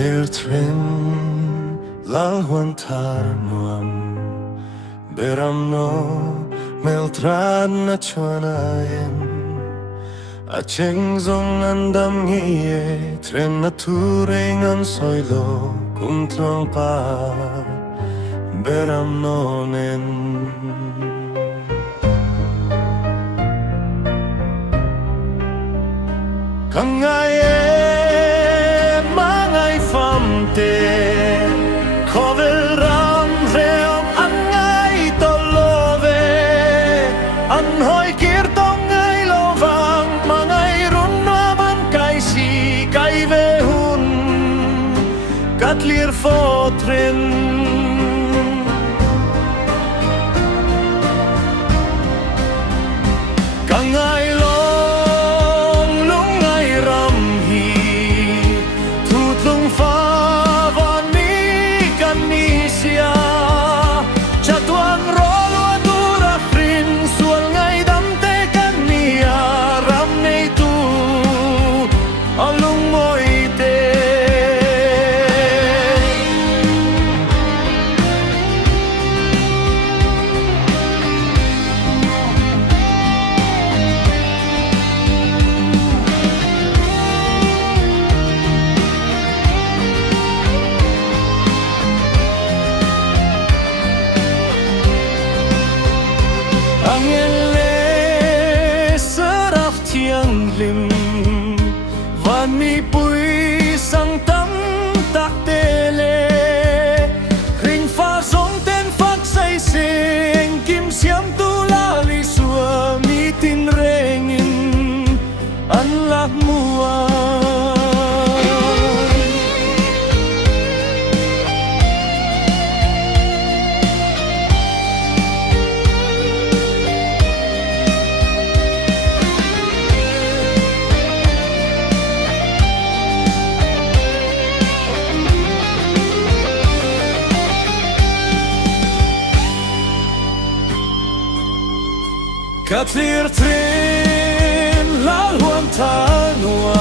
Katlir trim lalhuan tarnuam Beramno meltran na chuanayen Acheng zong andam hiye Tren na turengan soilo Kumtrong pa Beramno nen Kangaye mangai famte Koveram reom angai tolove Anhoi kirtong ngai lovang Mangai runnaman kai si kai vehun Katlir fotren Kangai Van mi pui sang tâm tak tele Ring pha song ten phak say sing Kim siam tu la li sua mi tin rengin An lak mua Katlir trin lalhuan tanua